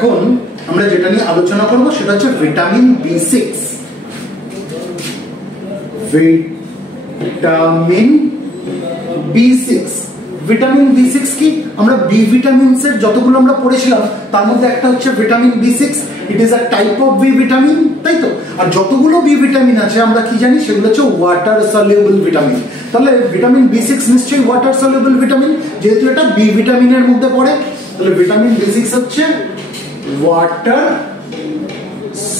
এখন আমরা যেটা নিয়ে আলোচনা করব সেটা হচ্ছে ভিটামিন B6। ভিটামিন B6 কি? আমরা বি ভিটামিনস এর যতগুলো আমরা পড়েছিলাম তার মধ্যে একটা হচ্ছে vitamin B6। It is a type of B vitamin, তাই তো? আর যতগুলো বি ভিটামিন আছে আমরা কি জানি, সেগুলো হচ্ছে ওয়াটার সলিউবল ভিটামিন। তাহলে ভিটামিন B6 নিশ্চয়ই ওয়াটার সলিউবল ভিটামিন, যেহেতু এটা বি ভিটামিনের মধ্যে পড়ে। তাহলে ভিটামিন B6 হচ্ছে ওয়াটার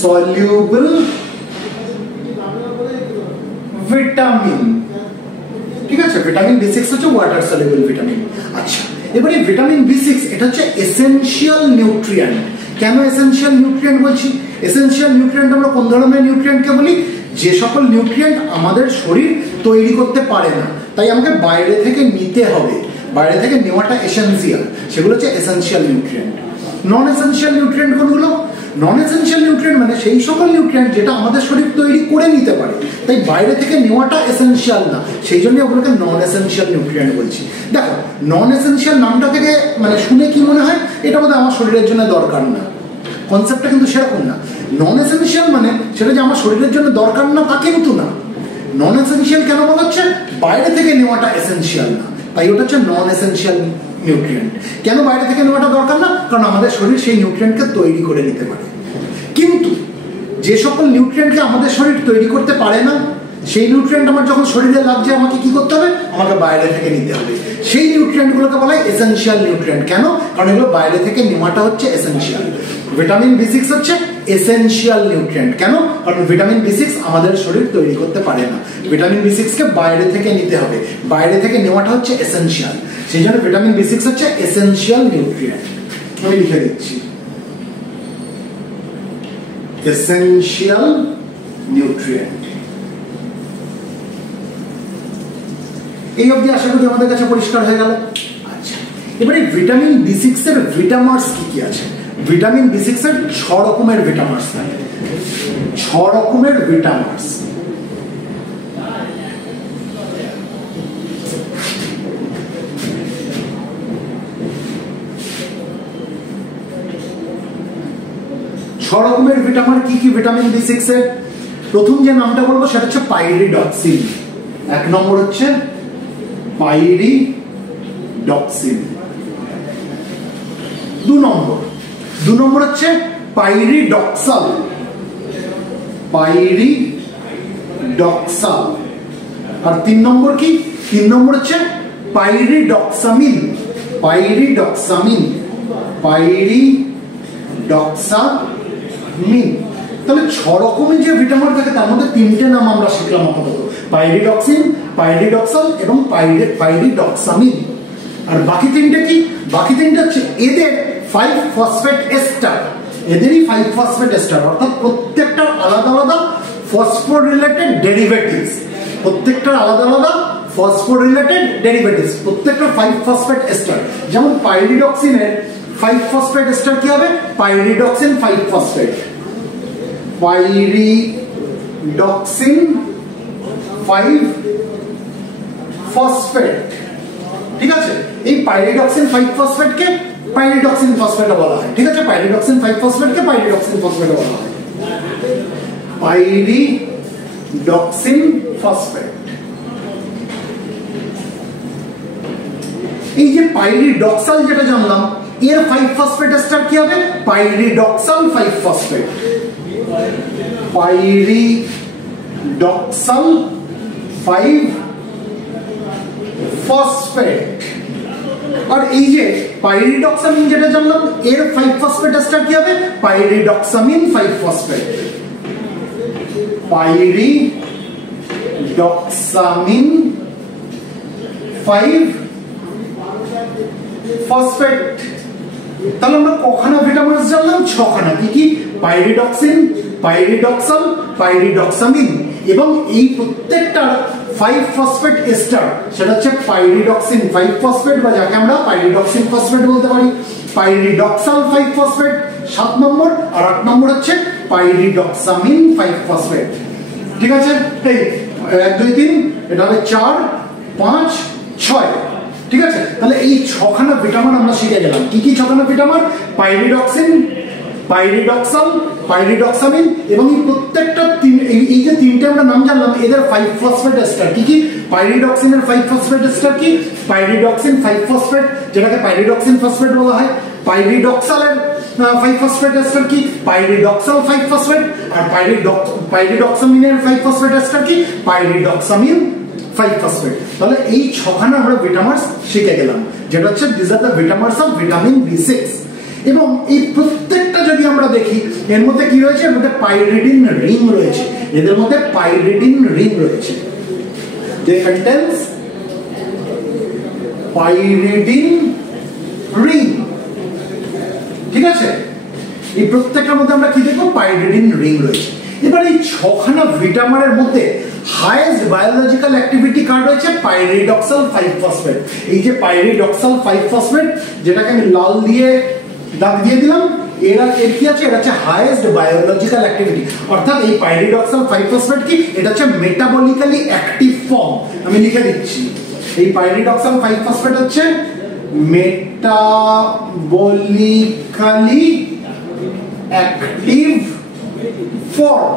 সলিউবল ভিটামিন, ঠিক আছে? ভিটামিন B6 হচ্ছে ওয়াটার সলিউবল ভিটামিন। আচ্ছা, এবারে ভিটামিন B6 এটা হচ্ছে এসেনশিয়াল নিউট্রিয়েন্ট। কেন এসেনশিয়াল নিউট্রিয়েন্ট বলছি? এসেনশিয়াল নিউট্রিয়েন্ট আমরা কোন ধরনের নিউট্রিয়েন্টকে বলি? যে সকল নিউট্রিয়েন্ট আমাদের শরীর তৈরি করতে পারে না, তাই আমাকে বাইরে থেকে নিতে হবে, বাইরে থেকে নেওয়াটা এসেনশিয়াল, সেগুলো হচ্ছে এসেনশিয়াল নিউট্রিয়েন্ট। নন এসেনশিয়াল নিউট্রিয়েন্ট কোনগুলো? নন এসেনশিয়াল নিউট্রিয়েন্ট মানে সেই সকল নিউট্রিয়েন্ট যেটা আমাদের শরীর তৈরি করে নিতে পারে, তাই বাইরে থেকে নেওয়াটা এসেনশিয়াল না, সেই জন্য ওগুলোকে নন এসেনশিয়াল নিউট্রিয়েন্ট বলছি। দেখো, নন এসেনশিয়াল নামটা থেকে মানে শুনে কি মনে হয় এটা বোধহয় আমার শরীরের জন্য দরকার না। কনসেপ্টটা কিন্তু সেরকম না। নন এসেনশিয়াল মানে সেটা যে আমার শরীরের জন্য দরকার না তা কিন্তু না। নন এসেনশিয়াল কেন বলা হচ্ছে? বাইরে থেকে নেওয়াটা এসেনশিয়াল না, তাই ওটা হচ্ছে নন এসেনশিয়াল নিউট্রিয়েন্ট। কেন বাইরে থেকে নেওয়াটা দরকার না? কারণ আমাদের শরীর সেই নিউট্রিয়েন্টকে তৈরি করে নিতে পারে। কিন্তু যে সকল নিউট্রিয়েন্টকে আমাদের শরীর তৈরি করতে পারে না, সেই নিউট্রিয়েন্ট আমার যখন শরীরে লাগছে আমাকে কি করতে হবে? আমাকে বাইরে থেকে নিতে হবে। সেই নিউট্রিয়েন্টগুলোকে বলা হয় এসেনশিয়াল নিউট্রিয়েন্ট। কেন? কারণ এগুলো বাইরে থেকে নেওয়াটা হচ্ছে এসেনশিয়াল। ভিটামিন B6 হচ্ছে এসেনশিয়াল নিউট্রিয়েন্ট। কেন? কারণ ভিটামিন B6 আমাদের শরীর তৈরি করতে পারে না, ভিটামিন B6 কে বাইরে থেকে নিতে হবে, বাইরে থেকে নেওয়াটা হচ্ছে এসেনশিয়াল। সেই জন্য ভিটামিন B6 হচ্ছে এসেনশিয়াল নিউট্রিয়েন্ট। আমি লিখে দিচ্ছি এসেনশিয়াল নিউট্রিয়েন্ট। এই অবধি আশা করি আমাদের কাছে পরিষ্কার হয়ে গেল। আচ্ছা, এবারে ভিটামিন B6 এর ভিটামার্স কি কি আছে? ভিটামিন B6 এর 6 রকমের ভিটামার্স থাকে। 6 রকমের ভিটামার্স। রকমের ভিটামিন কি কি ভিটামিন B6 এর? প্রথম যে নামটা বলবো সেটা হচ্ছে পাইরিডক্সিন। এক নম্বর হচ্ছে পাইরিডক্সিন। দু নম্বর হচ্ছে পাইরিডক্সাল। পাইরিডক্সাল। আর 3 নম্বর কি? 3 নম্বর হচ্ছে পাইরিডক্সামিন। পাইরিডক্সামিন। পাইরিডক্সামিন। তাহলে 6 রকমের যে ভিটামিন থাকে তার মধ্যে 3টে নাম আমরা শিখলাম আপাতত, পাইরিডক্সিন, পাইরিডক্সাল এবং পাইরিডক্সামিন। আর বাকি 3টে কি? বাকি 3টে হচ্ছে এদের 5 ফসফেট এস্টার। এদেরই 5 ফসফেট এস্টার, অর্থাৎ প্রত্যেকটা আলাদা আলাদা ফসফোরিলেটেড ডেরিভেটিভস। প্রত্যেকটা আলাদা আলাদা ফসফোরিলেটেড ডেরিভেটিভস, প্রত্যেকটা 5 ফসফেট এস্টার। যেমন পাইরিডক্সিনের 5 ফসফেট এস্টার কি হবে? Pyridoxine 5 phosphate. Pyridoxine 5 phosphate. ঠিক আছে? এই পাইরিডক্সিন 5 ফসফেট কে পাইরিডক্সিন ফসফেট বলা হয়। ঠিক আছে? পাইরিডক্সিন 5 ফসফেট কে পাইরিডক্সিন ফসফেট বলা হয়। Pyridoxine phosphate. এই যে পাইরিডক্সাল যেটা জানলাম, এর 5 ফসফেট এস্টার কি হবে? Pyridoxal 5 phosphate. Pyridoxal 5 phosphate. আর এই যে পাইরিডক্সামিন যেটা জানলাম, এর 5 ফসফেট এস্টার কি হবে? পাইরিডক্সামিন 5 ফসফেট। পাইরিডক্সামিন 5 ফসফেট। তাহলে আমরা কখানা ভিটামিন জানলাম? 6খানা। কি কি? পাইরিডক্সিন, পাইরিডক্সাল, পাইরিডক্সামিন এবং এই প্রত্যেকটা 5 ফসফেট এস্টার, সেটা হচ্ছে পাইরিডক্সিন 5 ফসফেট বা যাকে আমরা পাইরিডক্সিন ফসফেট বলতে পারি, পাইরিডক্সাল 5 ফসফেট 7 নম্বর, আর 8 নম্বর হচ্ছে পাইরিডক্সামিন 5 ফসফেট। ঠিক আছে? এই 1 2 3 এটা হবে 4 5 6। ঠিক আছে, তাহলে এই ছখানা ভিটামিন আমরা শিখে গেলাম। কি কি ছখানা ভিটামিন? পাইরিডক্সিন, পাইরিডক্সাল, পাইরিডক্সামিন এবং এই প্রত্যেকটা এই যে তিনটে আমরা নাম জানলাম এদের 5 ফসফেট এস্টার। কি কি? পাইরিডক্সিনের 5 ফসফেট এস্টার কি? পাইরিডক্সিন 5 ফসফেট, যেটাকে পাইরিডক্সিন ফসফেট বলা হয়। পাইরিডক্সালের 5 ফসফেট এস্টার কি? Pyridoxal 5 phosphate. আর পাইরিডক্সামিনের 5 ফসফেট এস্টার কি? Pyridoxamine 5 phosphate. তাহলে এই ছখানা আমরা ভিটামিনস শিখে গেলাম, যেটা হচ্ছে this are the vitamins of vitamin B6। এবং এই প্রত্যেকটা যদি আমরা দেখি এর মধ্যে কি রয়েছে? এর মধ্যে পাইরিডিন রিং রয়েছে, এদের মধ্যে পাইরিডিন রিং রয়েছে। দে কন্টেন্স পাইরিডিন রিং। ঠিক আছে, এই প্রত্যেকটার মধ্যে আমরা কি দেখবো? পাইরিডিন রিং রয়েছে। এবার এই ছখানা ভিটামিনের মধ্যে হাইয়েস্ট বায়োলজিক্যাল অ্যাক্টিভিটি কার রয়েছে? Pyridoxal 5 phosphate. এই যে পাইরিডক্সাল 5 ফসফেট, যেটাকে আমি লাল দিয়ে দাগ দিয়ে দিলাম, এর কি আছে? এটা হচ্ছে হাইয়েস্ট বায়োলজিক্যাল অ্যাক্টিভিটি। অর্থাৎ এই পাইরিডক্সাল 5 ফসফেট কি? এটা হচ্ছে মেটাবলিক্যালি অ্যাক্টিভ ফর্ম। আমি লিখে দিচ্ছি, এই পাইরিডক্সাল 5 ফসফেট হচ্ছে মেটাবলিক্যালি অ্যাক্টিভ ফর্ম।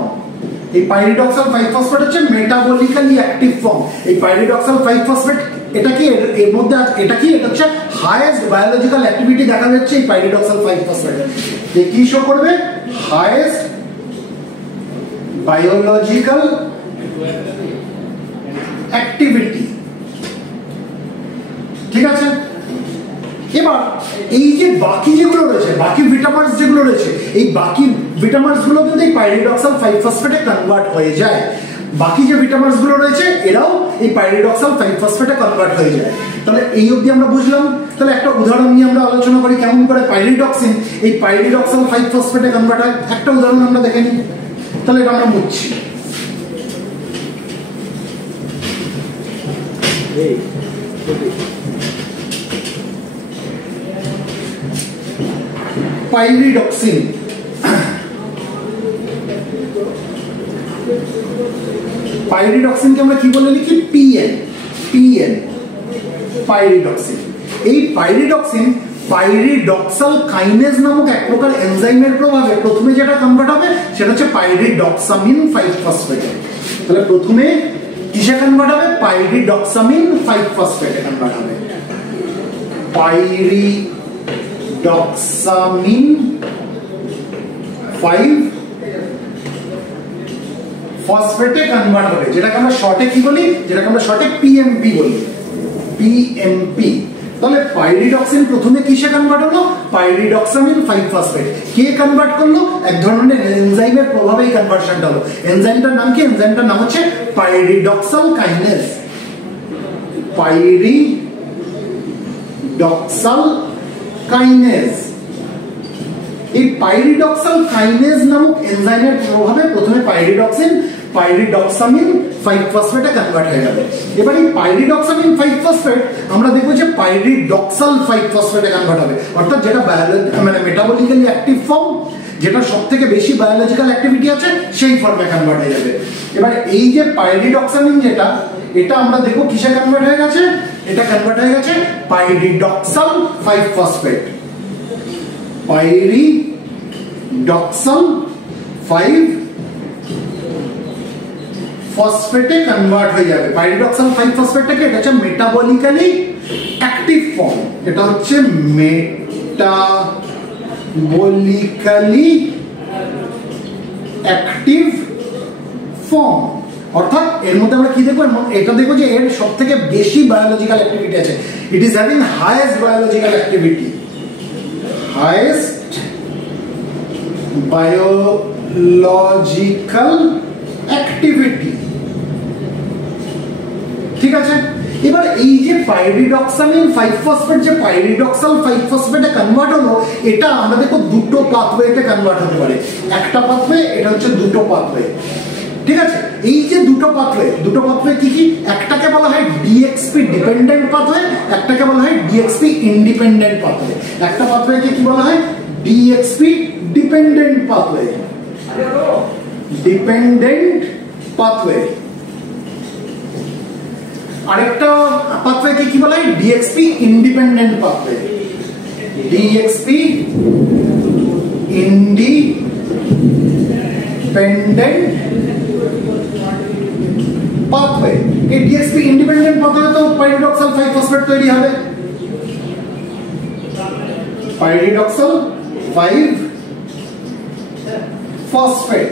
এই পাইরিডক্সাল 5 ফসফেট হচ্ছে মেটাবলিক্যালি অ্যাক্টিভ ফর্ম। এই পাইরিডক্সাল 5 ফসফেট এটা কি? এর মধ্যে এটা কি? এটা হচ্ছে হাইয়েস্ট বায়োলজিক্যাল অ্যাক্টিভিটি দেখা যাচ্ছে এই পাইরিডক্সাল 5 ফসফেট। এই কি শো করবে? Highest biological activity. ঠিক আছে, এবার এই যে বাকি যেগুলো রয়েছে, বাকি ভিটামিনস যেগুলো রয়েছে, এই বাকি ভিটামিনস গুলো কিন্তু এই পাইরিডক্সাল 5 ফসফেটে কনভার্ট হয়ে যায়। বাকি যে ভিটামিনস গুলো রয়েছে এরাও এই পাইরিডক্সাল 5 ফসফেটে কনভার্ট হয়ে যায়। তাহলে এই অবধি আমরা বুঝলাম। তাহলে একটা উদাহরণ নিয়ে আমরা আলোচনা করি কেমন করে পাইরিডক্সিন এই পাইরিডক্সাল 5 ফসফেটে কনভার্ট হয়। একটা উদাহরণ আমরা দেখে নিই। তাহলে এটা আমরা মুছছি। পাইরিডক্সিন, পাইরিডক্সিনকে আমরা কি বলে লিখি? PN, PN pyridoxine. এই পাইরিডক্সিন পাইরিডক্সাল কাইনেজ নামক এক প্রকার এনজাইমের প্রভাবে প্রথমে যেটা কনভার্ট হবে সেটা হচ্ছে পাইরিডক্সামিন 5 ফসফেটে। তাহলে প্রথমে কিসে কনভার্ট হবে? পাইরিডক্সামিন 5 ফসফেটে কনভার্ট হবে। পাইরিডক্সামিন 5 ফসফেটে কনভার্ট হবে, যেটাকে আমরা শর্টে কি বলি? যেটাকে আমরা শর্টে পিএমপি বলি, পিএমপি। তাহলে পাইরিডক্সিন প্রথমে কিসে কনভার্ট হলো? পাইরিডক্সামিন 5 ফসফেট। কে কনভার্ট করলো? এক ধরনের এনজাইমের প্রভাবে এই কনভার্সনটা হলো। এনজাইমটার নাম কি? এনজাইমটার নাম হচ্ছে পাইরিডক্সাল কাইনেজ। Pyridoxal kinase. এই পাইরিডক্সাল কাইনেজ নামক এনজাইমের প্রভাবে প্রথমে পাইরিডক্সামিন 5 ফসফেটে কনভার্ট হয়ে যাবে। এবার এই পাইরিডক্সামিন 5 ফসফেট আমরা দেখব যে পাইরিডক্সাল 5 ফসফেটে কনভার্ট হবে, অর্থাৎ যেটা মানে মেটাবলিক্যালি অ্যাক্টিভ ফর্ম, যেটা সবথেকে বেশি বায়োলজিক্যাল অ্যাক্টিভিটি আছে, সেই ফর্মে কনভার্ট হয়ে যাবে। এবার এই যে পাইরিডক্সামিন যেটা, এটা আমরা দেখব কিসে কনভার্ট হয়ে গেছে? এটা কনভার্ট হয়ে গেছে পাইরিডক্সাল 5 ফসফেট। পাইরিডক্সাল 5 ফসফেটে কনভার্ট হয়ে যাবে। পাইরিডক্সাল 5 ফসফেটটাকে এটা হচ্ছে মেটাবলিক্যালি অ্যাক্টিভ ফর্ম। এটা হচ্ছে মেটাবলিক্যালি অ্যাক্টিভ ফর্ম। অর্থাৎ এর মধ্যে আমরা কি দেখবো? এটা দেখবো যে এর সবথেকে বেশি বায়োলজিক্যাল অ্যাক্টিভিটি আছে। It is having highest biological activity, highest biological activity. ঠিক আছে, এবার এই যে পাইরিডক্সামিন 5 ফসফেট যে পাইরিডক্সাল 5 ফসফেটে কনভার্ট হলো, এটা আমরা দেখো দুটো পাথওয়েতে কনভার্ট হতে পারে। একটা পাথওয়ে, এটা হচ্ছে দুটো পাথওয়ে। ঠিক আছে, এই যে দুটো পাথওয়ে কি কি? একটাকে বলা হয় ডিএক্সপি ডিপেন্ডেন্ট পাথওয়ে, একটাকে বলা হয় ডিএক্সপি ইন্ডিপেন্ডেন্ট পাথওয়ে। একটা পাথওয়েকে কি বলা হয়? DXP dependent pathway, dependent pathway. আরেকটা পাথওয়েকে কি বলা হয়? DXP independent pathway. DXP independent pathway. এই ডিএক্সপি ইন্ডিপেন্ডেন্ট পাথওয়ে তো পাইরিডক্সাল 5 ফসফেট তৈরি হবে। Pyridoxal 5 phosphate.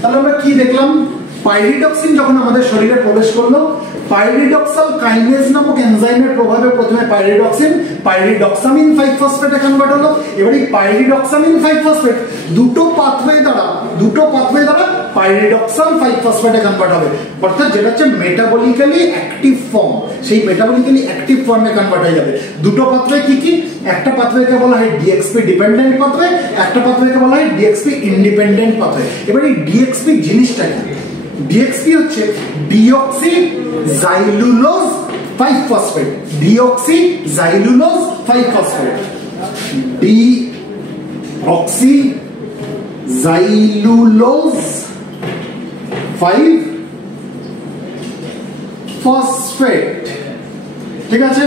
তাহলে আমরা কি দেখলাম? পাইরিডক্সিন যখন আমাদের শরীরে প্রবেশ করলো, পাইরিডক্সাল কাইনেজ নামক এনজাইমের প্রভাবে প্রথমে পাইরিডক্সামিন 5 ফসফেটে কনভার্ট হলো। এবার এই পাইরিডক্সামিন 5 ফসফেট দুটো পাথওয়ে দ্বারা পাইরিডক্সাল 5 ফসফেটে কনভার্ট হবে, অর্থাৎ যেটা হচ্ছে মেটাবলিক্যালি অ্যাক্টিভ ফর্ম, সেই মেটাবলিক্যালি অ্যাক্টিভ ফর্মে কনভার্ট হয়ে যাবে। দুটো পাথওয়ে কি কি? একটা পাথওয়েকে বলা হয় ডিএক্সপি ডিপেন্ডেন্ট পাথওয়ে, একটা পাথওয়েকে বলা হয় ডিএক্সপি ইন্ডিপেন্ডেন্ট পাথওয়ে। এবার এই ডিএক্সপি জিনিসটা কি? ডিএক্সপি হচ্ছে ডিঅক্সিজাইলুলোজ 5 ফসফেট। ডিঅক্সিজাইলুলোজ 5 ফসফেট। ডিঅক্সিজাইলুলোজ 5 ফসফেট। ঠিক আছে,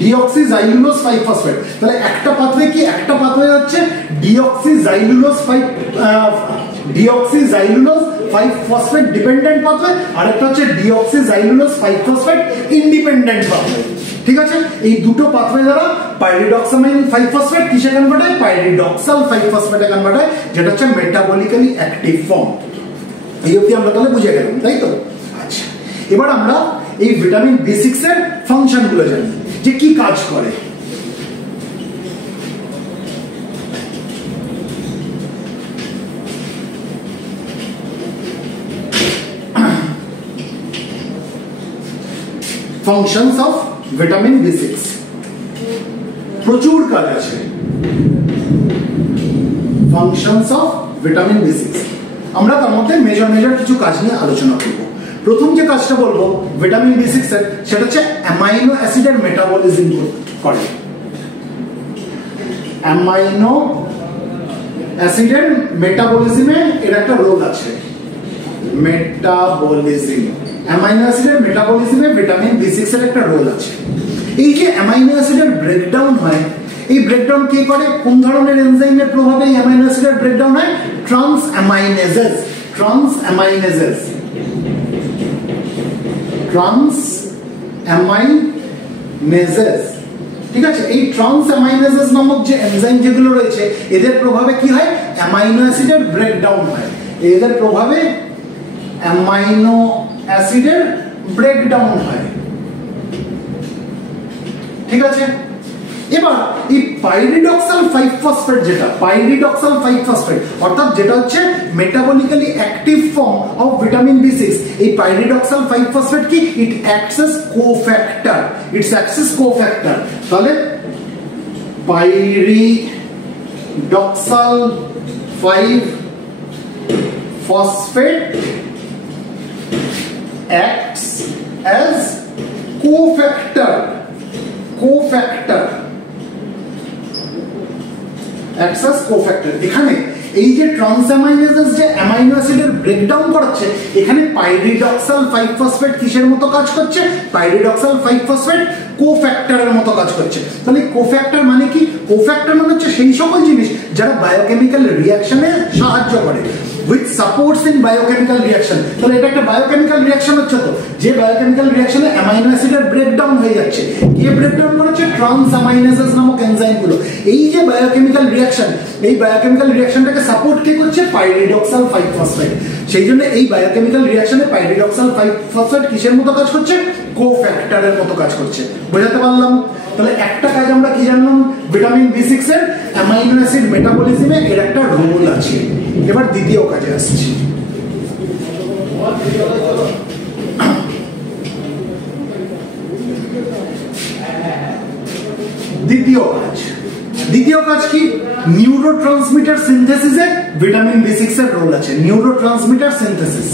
ডিঅক্সিজাইলুলোজ 5 ফসফেট। তাহলে একটা পাথওয়ে কি? একটা পাথওয়ে হচ্ছে ডিঅক্সিজাইলুলোজ 5 ফসফেট ডিপেন্ডেন্ট পাথওয়ে, আর একটা হচ্ছে ডিঅক্সিজাইলুলোজ 5 ফসফেট ইন্ডিপেন্ডেন্ট পাথওয়ে। ঠিক আছে, এই দুটো পাথওয়ে দ্বারা পাইরিডক্সামিন 5 ফসফেট কিসে কনভার্ট হয়? পাইরিডক্সাল 5 ফসফেটে কনভার্ট হয়, যেটা হচ্ছে মেটাবলিক্যালি অ্যাক্টিভ ফর্ম। এই অবধি আমরা তাহলে বুঝে গেলাম, তাই তো? আচ্ছা, এবার আমরা এই ভিটামিন B6 এর ফাংশন গুলো জানি, যে কি কাজ করে। ফাংশনস অফ ভিটামিন B6 প্রচুর কাজ আছে। ফাংশনস অফ ভিটামিন B6 আমরা তার মধ্যে মেজর কিছু কাজ নিয়ে আলোচনা করব। প্রথম যে কাজটা বলবো ভিটামিন B6 এর, সেটা হচ্ছে অ্যামাইনো অ্যাসিডের মেটাবলিজম করে। অ্যামাইনো অ্যাসিডের মেটাবলিজমে এর একটা রোল আছে। মেটাবলিজম, অ্যামাইনো অ্যাসিডের মেটাবলিজমে ভিটামিন B6 এর একটা রোল আছে। এই যে অ্যামাইনো অ্যাসিডের ব্রেকডাউন হয়, এই ব্রেকডাউন কে করে? কোন ধরনের এনজাইমের প্রভাবে এই অ্যামাইনো অ্যাসিডের ব্রেকডাউন হয়? ট্রান্সঅ্যামাইনেজেস। ঠিক আছে, এই ট্রান্সঅ্যামাইনেজেস নামক যে এনজাইম যেগুলো রয়েছে, এদের প্রভাবে কি হয়? অ্যামাইনো অ্যাসিডের ব্রেকডাউন হয়। এদের প্রভাবে অ্যামাইনো অ্যাসিডের ব্রেকডাউন হয়। ঠিক আছে, এবার এই পাইরিডক্সাল 5 ফসফেট, যেটা পাইরিডক্সাল 5 ফসফেট অর্থাৎ যেটা হচ্ছে metabolically active form of vitamin B6, এই পাইরিডক্সাল 5 ফসফেট কি? It acts as cofactor. তাহলে pyridoxal 5 phosphate acts as cofactor এখানে এই যে ট্রান্সঅ্যামাইনেজেস যে অ্যামাইনো অ্যাসিডের ব্রেকডাউন করাচ্ছে, এখানে পাইরিডক্সাল 5 ফসফেট কিসের মতো কাজ করছে? পাইরিডক্সাল 5 ফসফেট কোফ্যাক্টরের মতো কাজ করছে। তাহলে কোফ্যাক্টর মানে কি? কোফ্যাক্টর মানে হচ্ছে সেই সকল জিনিস যারা বায়োকেমিক্যাল রিঅ্যাকশনে সাহায্য করে, which supports in biochemical reaction। তাহলে এটা একটা বায়োকেমিক্যাল রিঅ্যাকশন হচ্ছে, তো যে বায়োকেমিক্যাল রিঅ্যাকশনে অ্যামাইনো অ্যাসিডের ব্রেকডাউন হয়ে যাচ্ছে, কে ব্রেকডাউন করেছে? ট্রান্সঅ্যামাইনেজেস নামক এনজাইমগুলো। এই যে বায়োকেমিক্যাল রিঅ্যাকশন, এই বায়োকেমিক্যাল রিঅ্যাকশনটাকে সাপোর্ট কে করছে? Pyridoxal 5 phosphate. সেই জন্য এই বায়োকেমিক্যাল রিঅ্যাকশনে পাইরিডক্সাল 5 ফসফেট কিসের মতো কাজ করছে? কোফ্যাক্টরের মতো কাজ করছে। বোঝাতে পারলাম? তাহলে একটা কাজ আমরা কি জানলাম? ভিটামিন B6 এর অ্যামাইনো অ্যাসিড মেটাবলিজমে এর একটা রোল আছে। এবার দ্বিতীয় কাজে আসছি। দ্বিতীয় কাজ কি? নিউরোট্রান্সমিটার সিনথেসিসে ভিটামিন B6 এর রোল আছে। Neurotransmitter synthesis,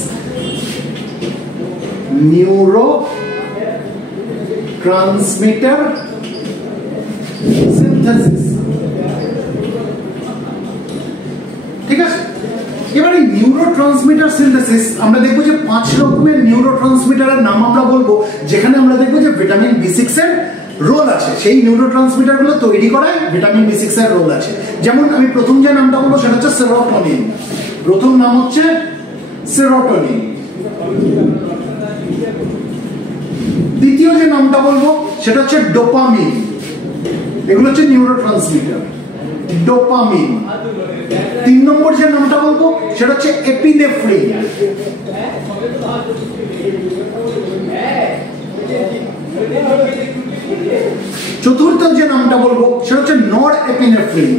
neurotransmitter synthesis. ঠিক আছে, এবারে নিউরোট্রান্সমিটার সিনথেসিস আমরা দেখবো যে 5 রকমের নিউরোট্রান্সমিটারের নাম আমরা বলবো, যেখানে আমরা দেখবো যে ভিটামিন B6 এর রোল আছে। সেই নিউরোট্রান্সমিটার গুলো তৈরি করায় ভিটামিন B6 এর রোল আছে। যেমন আমি প্রথম যে নামটা বলবো সেটা হচ্ছে সেরোটোনিন। প্রথম নাম হচ্ছে সেরোটোনিন। দ্বিতীয় যে নামটা বলবো সেটা হচ্ছে ডোপামিন। এগুলো হচ্ছে নিউরোট্রান্সমিটার, ডোপামিন। 3 নম্বর যে নামটা বলবো সেটা হচ্ছে এপিনেফ্রিন। চতুর্থ যে নামটা বলবো সেটা হচ্ছে নর এপিনেফ্রিন।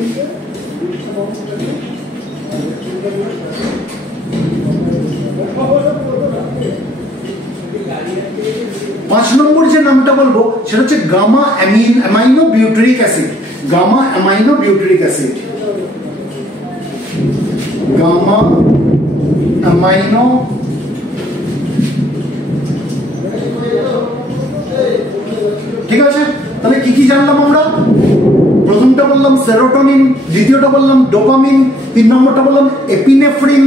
পাঁচ নম্বর যে নামটা বলবো সেটা হচ্ছে gamma amino butyric acid. Gamma amino butyric acid, gamma amino ঠিক আছে। তাহলে কি কি জানলাম আমরা? প্রথমটা বললাম সেরোটোনিন, দ্বিতীয়টা বললাম ডোপামিন, 3 নম্বরটা বললাম এপিনেফ্রিন,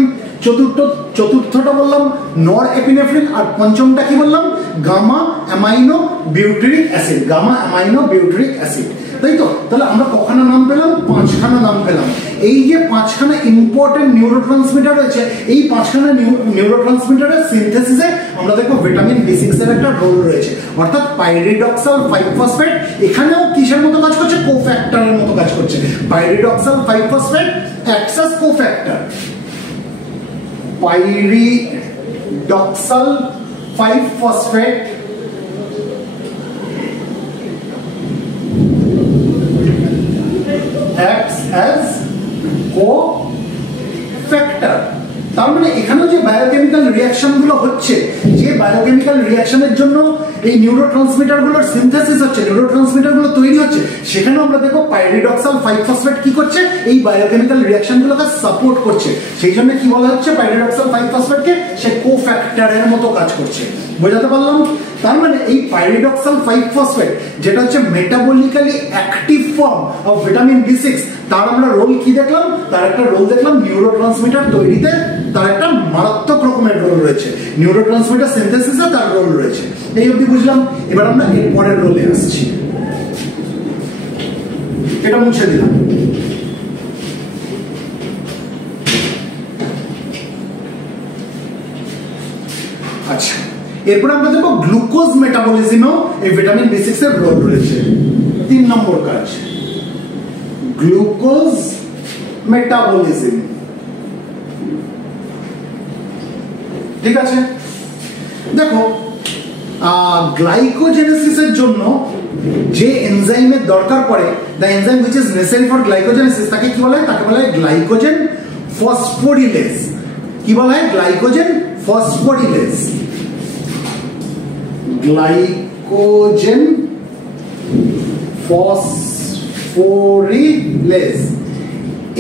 চতুর্থটা বললাম নর এপিনেফ্রিন, আর পঞ্চমটা কি বললাম? Gamma amino butyric acid. Gamma amino butyric acid, তাই তো? তাহলে আমরা কখানা নাম পেলাম? 5খানা নাম পেলাম। এই যে 5খানা ইম্পর্টেন্ট নিউরোট্রান্সমিটার রয়েছে, এই 5খানা নিউরোট্রান্সমিটারের সিনথেসিসে আমরা দেখবো ভিটামিন B6 এর একটা রোল রয়েছে। অর্থাৎ পাইরিডক্সাল 5-ফসফেট এখানেও কিসের মতো কাজ করছে? কোফ্যাক্টরের মতো কাজ করছে। পাইরিডক্সাল 5-ফসফেট অ্যাক্টস অ্যাজ কোফ্যাক্টর। পাইরিডক্সাল 5-ফসফেট acts as cofactor। তার মানে এখানেও যে বায়োকেমিক্যাল রিঅ্যাকশন গুলো হচ্ছে, যে বায়োকেমিক্যাল রিঅ্যাকশনের জন্য এই নিউরোট্রান্সমিটার গুলোর সিনথেসিস হচ্ছে, নিউরোট্রান্সমিটার গুলো তৈরি হচ্ছে, সেখানে আমরা দেখো পাইরিডক্সাল 5-ফসফেট কি করছে? এই বায়োকেমিক্যাল রিঅ্যাকশন গুলোকে সাপোর্ট করছে। সেই জন্য কি বলা হচ্ছে পাইরিডক্সাল 5-ফসফেটকে? সে কোফ্যাক্টরের মতো কাজ করছে। বোঝাতে পারলাম? তার মানে এই পাইরিডক্সাল 5-ফসফেট যেটা হচ্ছে metabolically active form of vitamin B6, তার আমরা রোল কি দেখলাম? তার একটা রোল দেখলাম নিউরোট্রান্সমিটার তৈরিতে, তার একটা মারাত্মক রকমের রোল রয়েছে। নিউরোট্রান্সমিটার সিনথেসিসে তার রোল রয়েছে। এই অবধি বুঝলাম। এবার আমরা এর পরের রোলে আসছি। এটা মুছে দিলাম। আচ্ছা, এরপর আমরা দেখবো গ্লুকোজ মেটাবলিজমেও এই ভিটামিন B6 এর রোল রয়েছে। 3 নম্বর কাজ, গ্লুকোজ মেটাবলিজম। ঠিক আছে, দেখো গ্লাইকোজেনেসিসের জন্য যে এনজাইমের দরকার পড়ে, the enzyme which is necessary for glycogenesis, তাকে কি বলা হয়? তাকে বলা হয় গ্লাইকোজেন ফসফোরিলেজ। কি বলা হয়? গ্লাইকোজেন ফসফোরিলেজ। গ্লাইকোজেন ফসফোরিলেজ।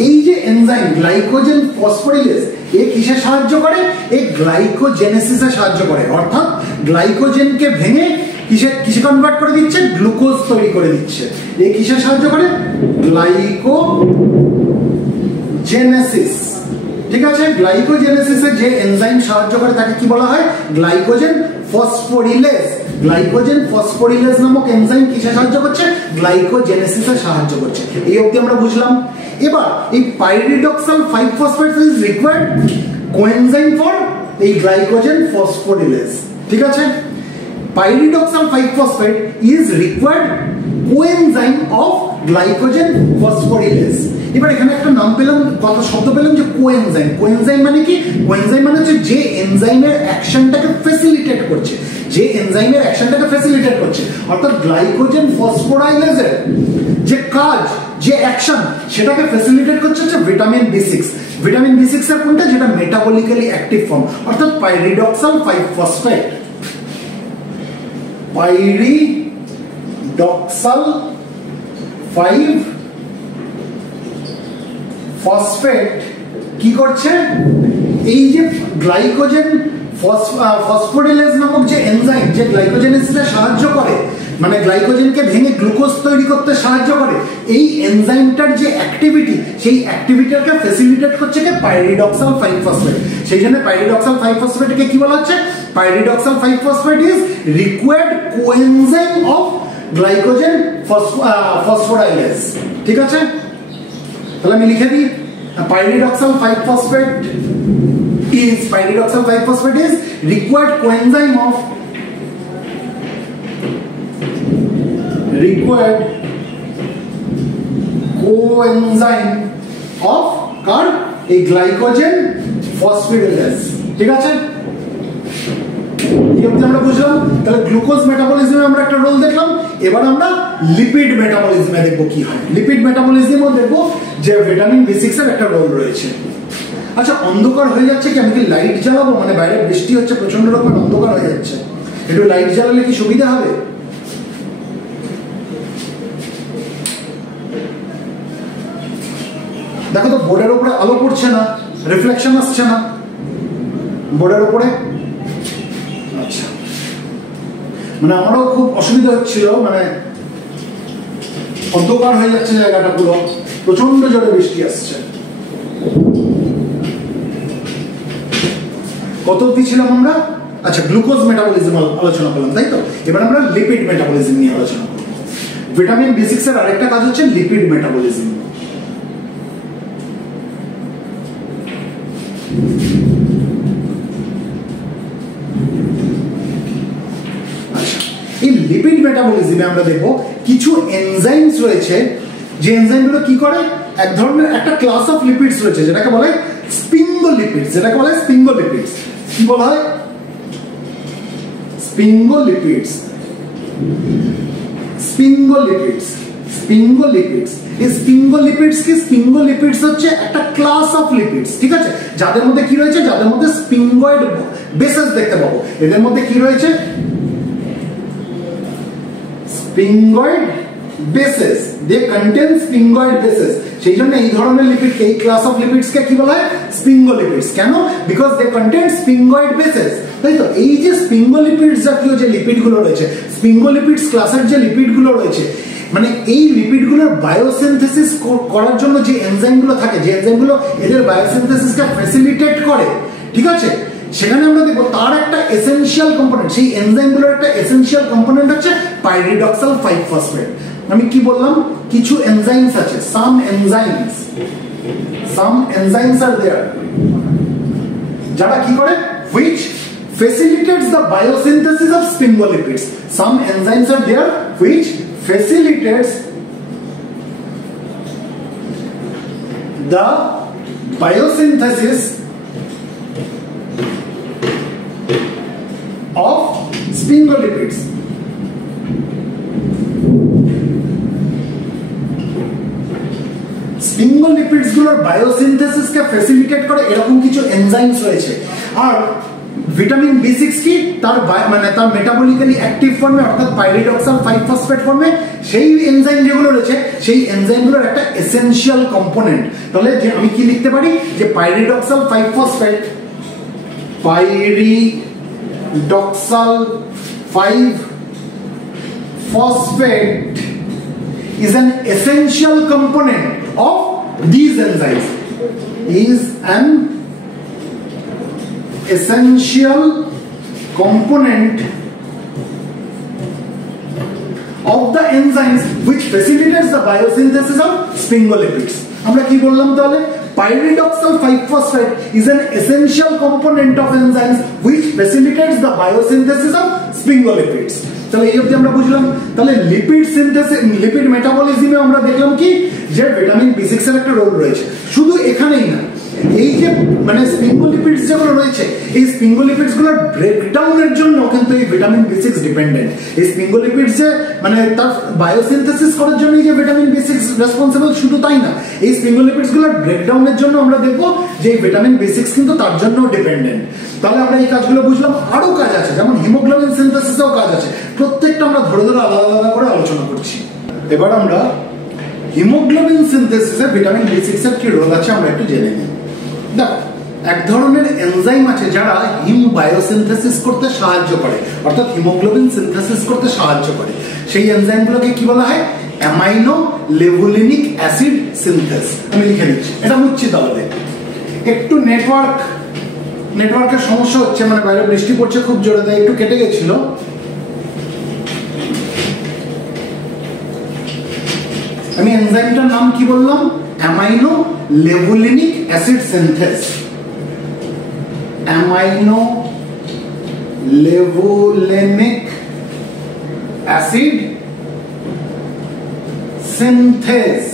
এই যে এনজাইম গ্লাইকোজেন ফসফোরিলেজ, এ কিসে সাহায্য করে? এই গ্লাইকোজেনেসিসে সাহায্য করে। অর্থাৎ গ্লাইকোজেনকে ভেঙে কিসে কনভার্ট করে দিচ্ছে? গ্লুকোজ তৈরি করে দিচ্ছে। এ কিসে সাহায্য করে? গ্লাইকোজেনেসিস। ঠিক আছে, গ্লাইকোজেনেসিসে যে এনজাইম সাহায্য করে তাকে কি বলা হয়? গ্লাইকোজেন ফসফোরিলেজ। গ্লাইকোজেন ফসফোরিলেজ নামক এনজাইম কিসে সাহায্য করছে? গ্লাইকোজেনেসিসে সাহায্য করছে। এই অবধি আমরা বুঝলাম। এবার এই পাইরিডক্সাল 5-ফসফেট ইজ রিকোয়ার্ড কোএনজাইম ফর এই গ্লাইকোজেন ফসফোরিলেজ। ঠিক আছে, পাইরিডক্সাল 5-ফসফেট is required coenzyme of glycogen phosphorylase. এবার এখানে একটা নাম পেলাম, কথা শব্দ পেলাম যে কোএনজাইম। কোএনজাইম মানে কি? কোএনজাইম মানে হচ্ছে যে এনজাইমের অ্যাকশনটাকে ফ্যাসিলিটেট করছে, যে এনজাইমের অ্যাকশনটাকে ফ্যাসিলিটেট করছে। অর্থাৎ গ্লাইকোজেন ফসফোরাইলেজের যে কাজ, যে অ্যাকশন, সেটাকে ফ্যাসিলিটেট করছে হচ্ছে ভিটামিন B6। ভিটামিন B6 এর কোনটা? যেটা মেটাবলিক্যালি অ্যাক্টিভ ফর্ম, অর্থাৎ পাইরিডক্সাল 5-ফসফেট। পাইরিডক্সাল 5-ফসফেট কি করছে? এই যে গ্লাইকোজেন ফসফোরিলেজ নামক যে এনজাইম, যে গ্লাইকোজেনেসিসে সাহায্য করে, মানে গ্লাইকোজেনকে ভেঙে গ্লুকোজ তৈরি করতে সাহায্য করে, এই এনজাইমটার যে অ্যাক্টিভিটি, সেই অ্যাক্টিভিটিকে ফ্যাসিলিটেট করছে কে পাইরিডক্সাল 5 ফসফেট। সেই জন্য পাইরিডক্সাল 5 ফসফেটকে কি বলা হচ্ছে? Pyridoxal 5 phosphate is required coenzyme of glycogen phosphorylase. ঠিক আছে, তাহলে আমি লিখে দিই pyridoxal 5 phosphate is required coenzyme of কার? এই গ্লাইকোজেন ফসফোরাইলেজ। ঠিক আছে, আমরা বুঝলাম। তাহলে গ্লুকোজ মেটাবলিজমে আমরা একটা রোল দেখলাম, এবার আমরা লিপিড মেটাবলিজমে দেখবো কি হয়। লিপিড মেটাবলিজমও দেখবো যে ভিটামিন B6 এর একটা রোল রয়েছে। আচ্ছা, অন্ধকার হয়ে যাচ্ছে কি? আমি কি লাইট জ্বালাবো? মানে বাইরে বৃষ্টি হচ্ছে, প্রচন্ড রকমের অন্ধকার হয়ে যাচ্ছে, একটু লাইট জ্বালালে কি সুবিধা হবে? দেখো তো বোর্ডের উপরে আলো পড়ছে না, রিফ্লেকশন আসছে না বোর্ডের উপরে। আচ্ছা, মানে আমারও খুব অসুবিধা হচ্ছিল, মানে অন্ধকার হয়ে যাচ্ছে জায়গাটা পুরো, প্রচন্ড জোরে বৃষ্টি আসছে। কত অবধি ছিলাম আমরা? আচ্ছা, গ্লুকোজ মেটাবলিজম আলোচনা করলাম, তাই তো? এবার আমরা লিপিড মেটাবলিজম নিয়ে আলোচনা করব। ভিটামিন B6 এর আরেকটা কাজ হচ্ছে লিপিড মেটাবলিজম। এই লিপিড মেটাবলিজমে আমরা দেখব কিছু এনজাইমস রয়েছে, যে এনজাইমগুলো কি করে? এক ধরনের একটা ক্লাস অফ লিপিডস রয়েছে যেটাকে বলে স্পিঙ্গোলিপিডস। যেটাকে বলে স্পিঙ্গোলিপিডস। কি বলা হয়? স্পিঙ্গোলিপিডস। স্পিঙ্গোলিপিডস। স্পিঙ্গোলিপিডস। এই স্পিঙ্গোলিপিডস কি? স্পিঙ্গোলিপিডস হচ্ছে একটা ক্লাস অফ লিপিডস। ঠিক আছে, যাদের মধ্যে কি রয়েছে? যাদের মধ্যে স্পিঙ্গয়েড বেসেস দেখতে পাবো। এদের মধ্যে কি রয়েছে? স্পিঙ্গয়েড বেসেস। দে কন্টেন স্পিঙ্গয়েড বেসেস। সেই জন্য এই ধরনের লিপিড, এই ক্লাস অফ লিপিডস কে কি বলা হয়? স্পিঙ্গোলিপিডস। কেন? Because they contain sphingoid bases. তাই তো? এই যে স্পিঙ্গোলিপিডস জাতীয় যে লিপিড গুলো রয়েছে, স্পিঙ্গোলিপিডস ক্লাসের যে লিপিড গুলো রয়েছে, মানে এই লিপিড গুলোর বায়োসিনথেসিস করার জন্য যে এনজাইম গুলো থাকে, যে এনজাইম গুলো এদের বায়োসিনথেসিসকে ফ্যাসিলিটেট করে, ঠিক আছে, সেখানে আমরা দেখবো তার একটা এসেনশিয়াল কম্পোনেন্ট, সেই এনজাইমগুলোর একটা এসেনশিয়াল কম্পোনেন্ট হচ্ছে পাইরিডক্সাল 5 ফসফেট। আমি কি বললাম? কিছু এনজাইমস আছে, সাম এনজাইমস আর দেয়ার, যারা কি করে? which facilitates the biosynthesis of sphingolipids. Some enzymes are there which facilitates the biosynthesis of sphingolipids. স্পিঙ্গোলিপিডস গুলোর বায়োসিনথেসিস কে ফ্যাসিলিটেট করে এরকম কিছু এনজাইমস রয়েছে। আর ভিটামিন B6 কি? তার মানে তার মেটাবলিক্যালি অ্যাক্টিভ ফর্মে, অর্থাৎ পাইরিডক্সাল 5 ফসফেট ফর্মে সেই এনজাইম যেগুলো রয়েছে, সেই এনজাইমগুলোর একটা এসেনশিয়াল কম্পোনেন্ট। তাহলে আমি কি লিখতে পারি? যে pyridoxal 5 phosphate, pyridoxal 5 phosphate is an essential component of these enzymes. Is an essential component of the enzymes which facilitates the biosynthesis of sphingolipids. আমরা কি বললাম তাহলে? Pyridoxal 5 phosphate is an essential component of enzymes which facilitates the biosynthesis of sphingolipids. তাহলে এই অবধি আমরা বুঝলাম। তাহলে লিপিড সিনথেসিস, লিপিড মেটাবলিজমে আমরা দেখলাম কি? যে ভিটামিন B6 এর একটা রোল রয়েছে। শুধু এখানেই না, এই যে মানে স্পিঙ্গোলিপিডস যেগুলো রয়েছে, এই স্পিঙ্গোলিপিডস গুলোর ব্রেকডাউনের জন্য কিন্তু এই ভিটামিন B6 ডিপেন্ডেন্ট। এই স্পিঙ্গোলিপিডস যে মানে তার বায়োসিনথেসিস করার জন্য যে ভিটামিন B6 রেসপন্সিবল, শুধু তাই না, এই স্পিঙ্গোলিপিডস গুলোর ব্রেকডাউনের জন্য আমরা দেখবো যে ভিটামিন B6 কিন্তু তার জন্য ডিপেন্ডেন্ট। তাহলে আমরা এই কাজগুলো বুঝলাম। আরো কাজ আছে, যেমন হিমোগ্লোবিন সিনথেসিসেও কাজ আছে। প্রত্যেকটা আমরা ধরে ধরে আলাদা আলাদা করে আলোচনা করছি। এবার আমরা হিমোগ্লোবিন সিনথেসিসে ভিটামিন B6 এর কি রোল আছে আমরা একটু জেনে নিই। দেখো, এক ধরনের এনজাইম আছে যারা হিম বায়োসিনথেসিস করতে সাহায্য করে, অর্থাৎ হিমোগ্লোবিন সিনথেসিস করতে সাহায্য করে। সেই এনজাইমগুলোকে কি বলা হয়? Amino levulinic acid synthase. আমি লিখে দিচ্ছি, এটা বুঝছি। তাহলে একটু নেটওয়ার্কের সমস্যা হচ্ছে, মানে বাইরে বৃষ্টি পড়ছে খুব জোরে, তাই একটু কেটে গেছিল। আমি এনজাইমটার নাম কি বললাম? Amino levulinic acid synthase. Amino levulinic acid synthase.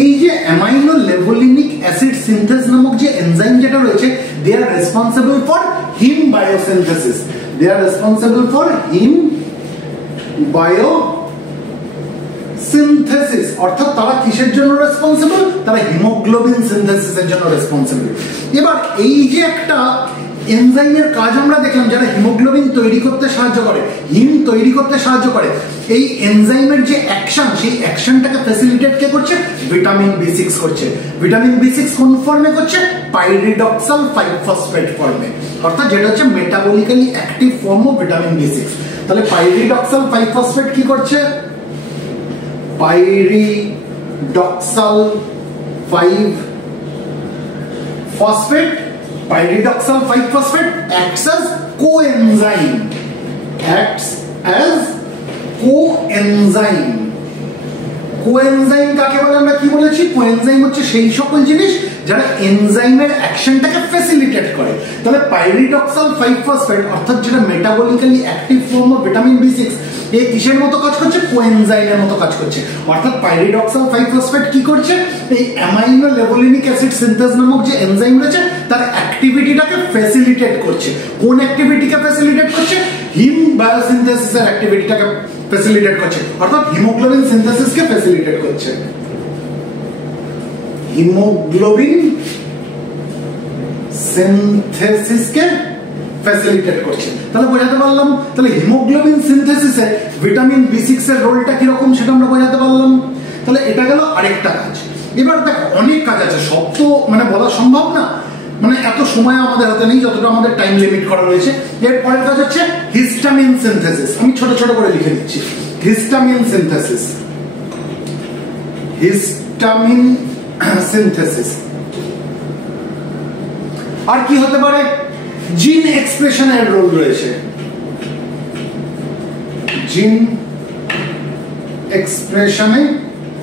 এই যে অ্যামাইনো লেভুলিনিক অ্যাসিড সিনথেস নামক যে এনজাইম যেটা রয়েছে, they are responsible for heme biosynthesis. They are responsible for heme biosynthesis. অর্থাৎ তারা কিসের জন্য রেসপন্সিবল? তারা হিমোগ্লোবিন সিনথেসিসের জন্য রেসপন্সিবল। এবার এই যে একটা এনজাইমের কাজ আমরা দেখলাম, যারা হিমোগ্লোবিন তৈরি করতে সাহায্য করে, হিম তৈরি করতে সাহায্য করে, এই এনজাইমের যে অ্যাকশন, সেই অ্যাকশনটাকে ফ্যাসিলিটেট কে করছে? ভিটামিন B6 করছে। ভিটামিন B6 কোন ফর্মে করছে? পাইরিডক্সাল 5-ফসফেট ফর্মে, অর্থাৎ যেটা হচ্ছে metabolically active form of vitamin B6। তাহলে পাইরিডক্সাল 5-ফসফেট কি করছে? পাইরিডক্সাল 5-ফসফেট, pyridoxal 5-phosphate acts as coenzyme. Coenzyme কাকে বলে? আমরা কি বলেছি? কোএনজাইম হচ্ছে সেই সকল জিনিস যারা এনজাইমের অ্যাকশনটাকে ফ্যাসিলিটেট করে। তাহলে পাইরিডক্সাল 5-ফসফেট অর্থাৎ যেটা metabolically active form of vitamin B6, এই কিসের মতো কাজ করছে? কোএনজাইমের মতো কাজ করছে। অর্থাৎ পাইরিডক্সাল 5-ফসফেট কি করছে? এই অ্যামাইনো লেভুলিনিক অ্যাসিড সিনথেস নামক যে এনজাইম রয়েছে, তার অ্যাক্টিভিটিটাকে ফ্যাসিলিটেট করছে। কোন অ্যাক্টিভিটিকে ফ্যাসিলিটেট করছে? হিম বায়োসিনথেসিসের অ্যাক্টিভিটিটাকে ফ্যাসিলিটেট করছে, অর্থাৎ হিমোগ্লোবিন সিনথেসিসকে ফ্যাসিলিটেট করছে। হিমোগ্লোবিন সিনথেসিসকে ফ্যাসিলিটেট করছে। তাহলে বোঝাতে পারলাম, তাহলে হিমোগ্লোবিন সিনথেসিসে ভিটামিন B6 এর রোলটা কি রকম সেটা আমরা বোঝাতে পারলাম। তাহলে এটা গেল আরেকটা কাজ। এবার দেখ, অনেক কাজ আছে, সব তো মানে বলা সম্ভব না, মানে এত সময় আমাদের হাতে নেই, যতটা আমাদের টাইম লিমিট করা রয়েছে। এর পরের কাজ হচ্ছে হিস্টামিন সিনথেসিস। আমি ছোট ছোট করে লিখে দিচ্ছি, হিস্টামিন সিনথেসিস। Histamine synthesis. আর কি হতে পারে? জিন এক্সপ্রেশনের রোল রয়েছে। জিন এক্সপ্রেশনে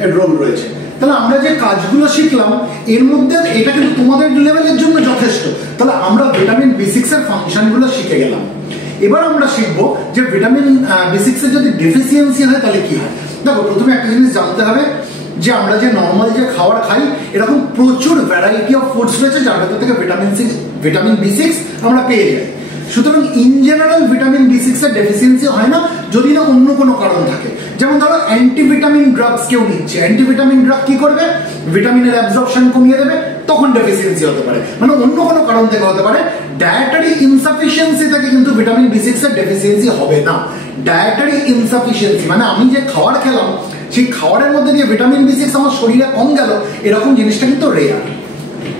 এর রোল রয়েছে। তাহলে আমরা যে কাজগুলো শিখলাম, এর মধ্যে এটা কিন্তু তোমাদের লেভেলের জন্য যথেষ্ট। তাহলে আমরা ভিটামিন B6 এর ফাংশনগুলো শিখে গেলাম। এবার আমরা শিখবো যে ভিটামিন B6 এর যদি ডেফিসিয়েন্সি হয় তাহলে কি হয়। দেখো, প্রথমে একটা জিনিস জানতে হবে যে আমরা যে নর্মাল যে খাবার খাই, এরকম প্রচুর ভ্যারাইটি অফ ফুডস রয়েছে যার ভেতর থেকে ভিটামিন B6 আমরা পেয়ে যাই। সুতরাং ইন জেনারেল ভিটামিন B6 এর ডেফিসিয়েন্সি হয় না যদি না অন্য কোনো কারণ থাকে। যেমন ধরো অ্যান্টিভিটামিন ড্রাগস কেউ নিচ্ছে, অ্যান্টিভিটামিন ড্রাগ কি করবে? ভিটামিনের অ্যাবজর্পশন কমিয়ে দেবে, তখন ডেফিসিয়েন্সি হতে পারে, মানে অন্য কোনো কারণ থেকে হতে পারে। ডায়েটারি ইনসাফিসিয়েন্সি থেকে কিন্তু ভিটামিন B6 এর ডেফিসিয়েন্সি হবে না। ডায়েটারি ইনসাফিসিয়েন্সি মানে আমি যে খাবার খেলাম, সেই খাবারের মধ্যে দিয়ে ভিটামিন B6 আমার শরীরে কম গেল, এরকম জিনিসটা কিন্তু রেয়ার।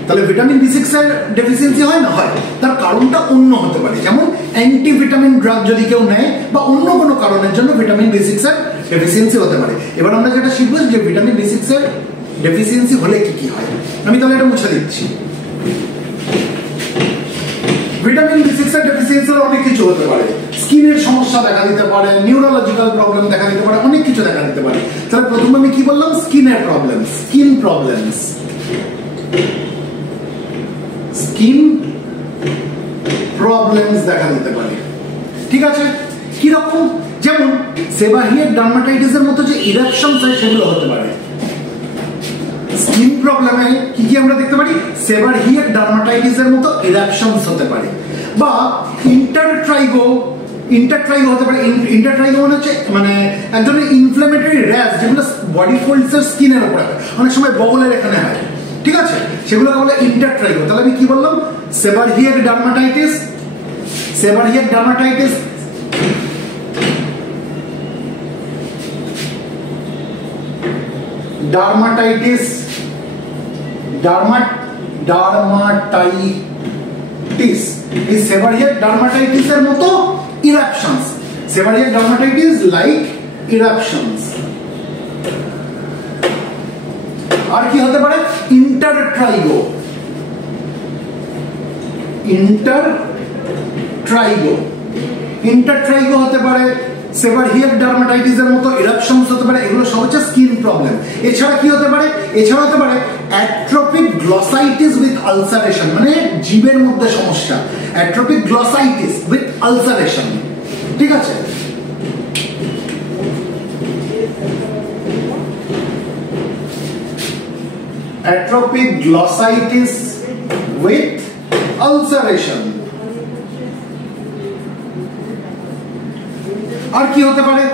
তাহলে ভিটামিন B6 এর ডেফিসিয়েন্সি হয় না? হয়। তার কারণটা অন্য হতে পারে, যেমন অ্যান্টিভিটামিন ড্রাগ যদি কেউ নেয় বা অন্য কোনো কারণের জন্য ভিটামিন B6 এর ডেফিসিয়েন্সি হতে পারে। এবার আমরা যেটা শিখবো যে ভিটামিন B6 এর ডেফিসিয়েন্সি হলে কি কি হয়। আমি তাহলে এটা মুছে দিচ্ছি। ভিটামিন B6 এর ডেফিসিয়েন্সি অনেক কিছু হতে পারে। স্কিনের সমস্যা দেখা দিতে পারে, নিউরোলজিক্যাল প্রবলেম দেখা দিতে পারে, অনেক কিছু দেখা দিতে পারে। তাহলে প্রথমে আমি কি বললাম? স্কিনের problem, skin problems. Skin problems দেখা দিতে পারে, ঠিক আছে? কি রকম? যেমন সেবারিয়াক ডার্মাটাইটিসের মতো যে ইরাপশনস হয় সেগুলো হতে পারে। স্কিন প্রবলেমে কি কি আমরা দেখতে পারি? সেবারিয়াক ডার্মাটাইটিসের মতো ইরাপশনস হতে পারে, বা ইন্টারট্রাইগো হতে পারে। ইন্টারট্রাইগো মানে হচ্ছে মানে এক ধরনের ইনফ্ল্যামেটরি র্যাশ, যেগুলো বডি ফোল্ডস এর স্কিনের উপরে হয়, অনেক সময় বগলের এখানে হয়, ঠিক আছে? সেগুলোকে বলে ইন্টারট্রাইগো। তাহলে আমি কি বললাম? Seborrheic dermatitis, seborrheic dermatitis dermatitis এই সেবারিয়াক ডার্মাটাইটিসের মতো eruptions. Seborrheic dermatitis like eruptions. আর কি হতে পারে? ইন্টারট্রাইগো, ইন্টারট্রাইগো হতে পারে, সেভারিয়াক ডার্মাটাইটিসের মতো ইরাপশনস হতে পারে। এগুলো সব হচ্ছে স্কিন প্রবলেম। এছাড়া কি হতে পারে? এছাড়া হতে পারে অ্যাট্রোপিক গ্লসাইটিস উইথ আলসারেশন, মানে জিভের মধ্যে সমস্যা, অ্যাট্রোপিক গ্লসাইটিস উইথ আলসারেশন। ঠিক আছে, অ্যাট্রোপিক গ্লসাইটিস উইথ আলসারেশন। আর কি হতে পারে?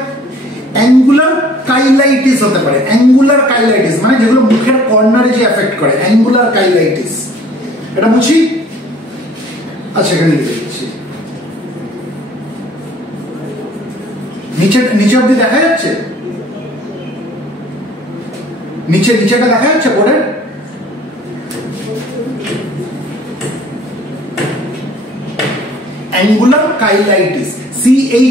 অ্যাঙ্গুলার কাইলাইটিস হতে পারে। অ্যাঙ্গুলার কাইলাইটিস মানে যেগুলো মুখের কর্নারে যে এফেক্ট করে, অ্যাঙ্গুলার কাইলাইটিস। এটা মুছি। আচ্ছা, এখানে লিখে দিচ্ছি। নিচে অব্দি দেখা যাচ্ছে? নিচেটা দেখা যাচ্ছে বোর্ডের? Angular cheilitis, CHEILITIS,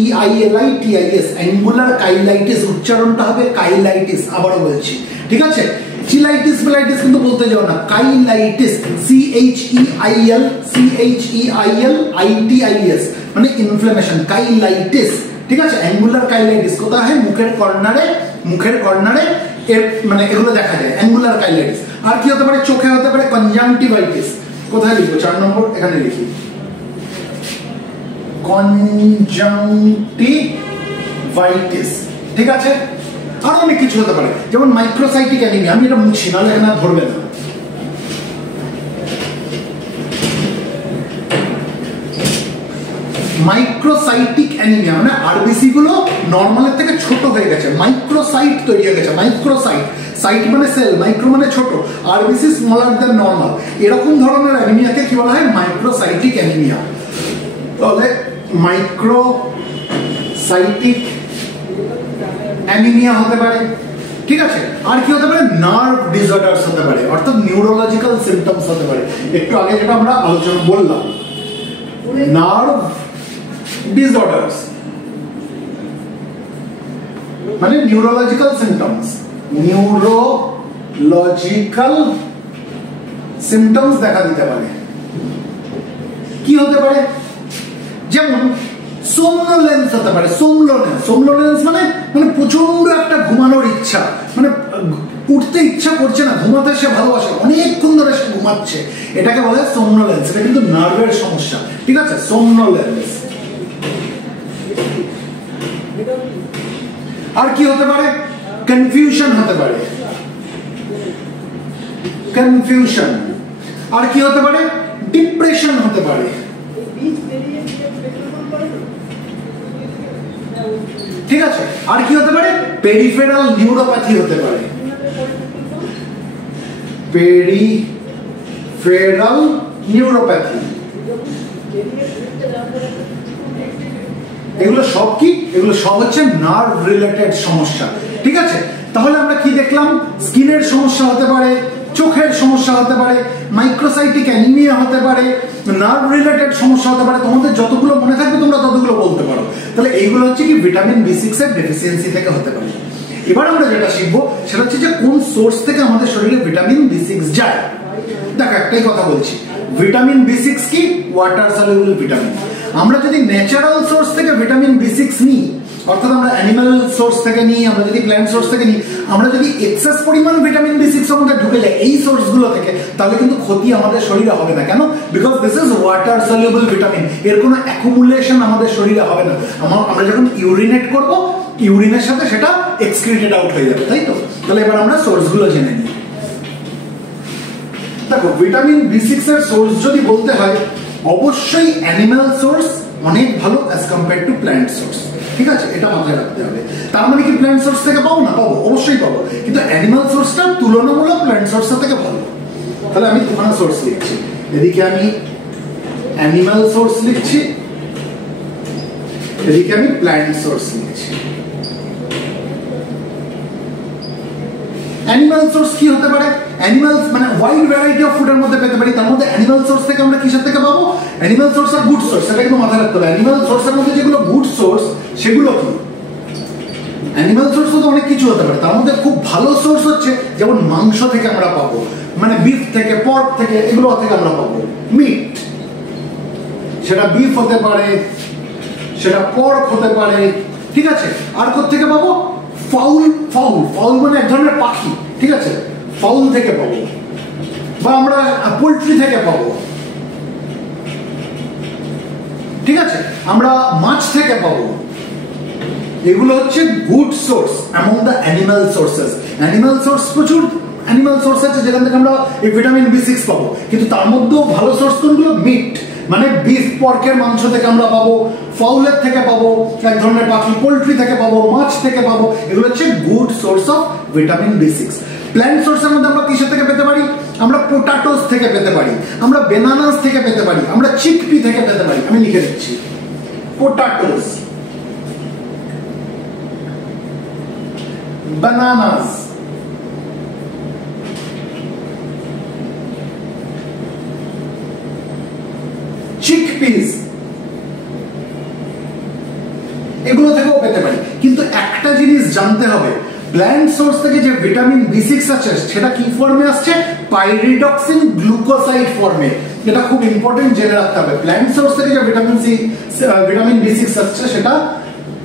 CHEILITIS, angular cheilitis. উচ্চারণটা হবে কাইলাইটিস, আবারও বলছি। ঠিক আছে, চিলাইটিস ফিলাইটিস কিন্তু বলতে যাও না, কাইলাইটিস, CHEILITIS, মানে ইনফ্লামেশন, কাইলাইটিস। ঠিক আছে, অ্যাঙ্গুলার কাইলাইটিস কোথায় হয়? মুখের কর্নারে মানে এগুলো দেখা যায়, অ্যাঙ্গুলার কাইলাইটিস। আর কি হতে পারে? চোখে হতে পারে কনজাংটিভাইটিস। কোথায় লিখবো? 4 নম্বর, এখানে লিখি, কনজাংটিভাইটিস। ঠিক আছে, আরো অনেক কিছু হতে পারে, যেমন মাইক্রোসাইটিক অ্যানিমিয়া। আমি এটা মুছি, নাহলে এখানে ধরবে না। মাইক্রোসাইটিক অ্যানিমিয়া মানে আরবিসি গুলো নরমালের থেকে ছোট হয়ে গেছে, মাইক্রোসাইট তৈরি হয়ে গেছে। মাইক্রোসাইট, সাইট মানে সেল, মাইক্রো মানে ছোট, আরবিসি স্মলার দ্যান নরমাল। এরকম ধরনের অ্যানিমিয়াকে কি বলা হয়? Microcytic anaemia. তাহলে মাইক্রোসাইটিক অ্যানিমিয়া হতে পারে। ঠিক আছে, আর কি হতে পারে? নার্ভ ডিসঅর্ডারস হতে পারে, অর্থাৎ নিউরোলজিক্যাল সিম্পটমস হতে পারে। একটু আগে যেটা আমরা আলোচনা বললাম, নার্ভ ডিসঅর্ডারস মানে নিউরোলজিক্যাল সিম্পটমস, নিউরোলজিক্যাল সিম্পটমস দেখা দিতে পারে। কি হতে পারে? যেমন সোমনোলেন্স হতে পারে। সোমনোলেন্স মানে প্রচন্ড একটা ঘুমানোর ইচ্ছা, মানে উঠতে ইচ্ছা করছে না, ঘুমাতে সে ভালোবাসে, অনেকক্ষণ ধরে সে ঘুমাচ্ছে, এটাকে বলা হয় সোমনোলেন্স। এটা কিন্তু নার্ভের সমস্যা। ঠিক আছে, সোমনোলেন্স। আর কি হতে পারে? কনফিউশন হতে পারে, কনফিউশন। আর কি হতে পারে? ডিপ্রেশন হতে পারে। ঠিক আছে, আর কি হতে পারে? পেরিফেরাল নিউরোপ্যাথি হতে পারে, পেরিফেরাল নিউরোপ্যাথি। এগুলো সব কি? এগুলো সব হচ্ছে নার্ভ রিলেটেড সমস্যা। ঠিক আছে, তাহলে আমরা কি দেখলাম? স্কিনের সমস্যা হতে পারে, চোখের সমস্যা হতে পারে, মাইক্রোসাইটিক অ্যানিমিয়া হতে পারে, নার্ভ রিলেটেড সমস্যা হতে পারে। তোমাদের যতগুলো মনে থাকবে তোমরা ততগুলো বলতে পারো। তাহলে এইগুলো হচ্ছে কি ভিটামিন B6 এর ডেফিসিয়েন্সি থেকে হতে পারে। এবার আমরা যেটা শিখবো সেটা হচ্ছে যে কোন সোর্স থেকে আমাদের শরীরে ভিটামিন B6 যায়। দেখো, একটাই কথা বলছি, ভিটামিন B6 কি? Water soluble vitamin. আমরা যদি ন্যাচারাল সোর্স থেকে ভিটামিন B6 নিই, অর্থাৎ আমরা অ্যানিমাল সোর্স থেকে নিই, আমরা যদি প্ল্যান্ট সোর্স থেকে নিই, আমরা যদি এক্সেস পরিমাণ ভিটামিন B6 আমাদের ঢুকে যায় এই সোর্স গুলো থেকে, তাহলে কিন্তু ক্ষতি আমাদের শরীরে হবে না। কেন? Because this is water soluble vitamin. এর কোনো অ্যাকুমুলেশন আমাদের শরীরে হবে না। আমরা যখন ইউরিনেট করব, ইউরিনের সাথে সেটা এক্সক্রিটেড আউট হয়ে যাবে, তাই তো? তাহলে এবার আমরা সোর্স গুলো জেনে নিই। দেখো, ভিটামিন B6 এর সোর্স যদি বলতে হয়, অবশ্যই অ্যানিমাল সোর্স অনেক ভালো as compare to plant source. ঠিক আছে, এটা মাথায় রাখতে হবে। তার মানে কি প্ল্যান্ট সোর্স থেকে পাবো না? পাবো, অবশ্যই পাবো, কিন্তু অ্যানিমাল সোর্সটা তুলনামূলক প্ল্যান্ট সোর্সের থেকে ভালো। তাহলে আমি দুখানা সোর্স লিখছি, এদিকে আমি অ্যানিমাল সোর্স লিখছি, এদিকে আমি প্ল্যান্ট সোর্স লিখছি। অ্যানিমাল সোর্স কি হতে পারে? অ্যানিমালস মানে ওয়াইড ভ্যারাইটি অফ ফুডের মধ্যে পেতে পারি। তার মধ্যে অ্যানিমাল সোর্স থেকে আমরা কিসের থেকে পাবো? অ্যানিমাল সোর্স আর গুড সোর্স, সেটা কিন্তু মাথায় রাখতে হবে। অ্যানিমাল সোর্সের মধ্যে যেগুলো গুড সোর্স সেগুলো কি? অ্যানিমাল সোর্স তো অনেক কিছু হতে পারে, তার মধ্যে খুব ভালো সোর্স হচ্ছে যেমন মাংস থেকে আমরা পাবো, মানে বিফ থেকে, পর্ক থেকে, এগুলো থেকে আমরা পাবো মিট। সেটা বিফ হতে পারে, সেটা পর্ক হতে পারে, ঠিক আছে। আর কোথেকে পাবো? ফাউল। ফাউল ফাউল মানে এক ধরনের পাখি, ঠিক আছে, ফাউল থেকে পাবো, বা আমরা পোল্ট্রি থেকে পাবো, ঠিক আছে, আমরা মাছ থেকে পাবো। এগুলো হচ্ছে good source among the animal sources. Animal source প্রচুর অ্যানিমাল সোর্স আছে যেখান থেকে আমরা এই ভিটামিন B6 পাবো, কিন্তু তার মধ্যেও ভালো সোর্স কোনগুলো? মিট, মানে বিফ পর্কের মাংস থেকে আমরা পাবো, ফাউলের থেকে পাবো, এক ধরনের পাখি, পোল্ট্রি থেকে পাবো, মাছ থেকে পাবো। এগুলো হচ্ছে good source of vitamin B6। Plant সোর্সের মধ্যে আমরা কিসের থেকে পেতে পারি? আমরা পোটাটোস থেকে পেতে পারি, আমরা বেনানাস থেকে পেতে পারি, আমরা চিকপি থেকে পেতে পারি। আমি লিখে দিচ্ছি, পোটাটোস, bananas, chickpeas, এগুলো থেকেও পেতে পারি। কিন্তু একটা জিনিস জানতে হবে, প্ল্যান্ট সোর্স থেকে যে ভিটামিন B6 আছে সেটা কি ফর্মে আসছে? পাইরিডক্সিন গ্লুকোসাইড ফর্মে। এটা খুব ইম্পর্টেন্ট, জেনে রাখতে হবে। প্ল্যান্ট সোর্স থেকে যে ভিটামিন B6 আসছে সেটা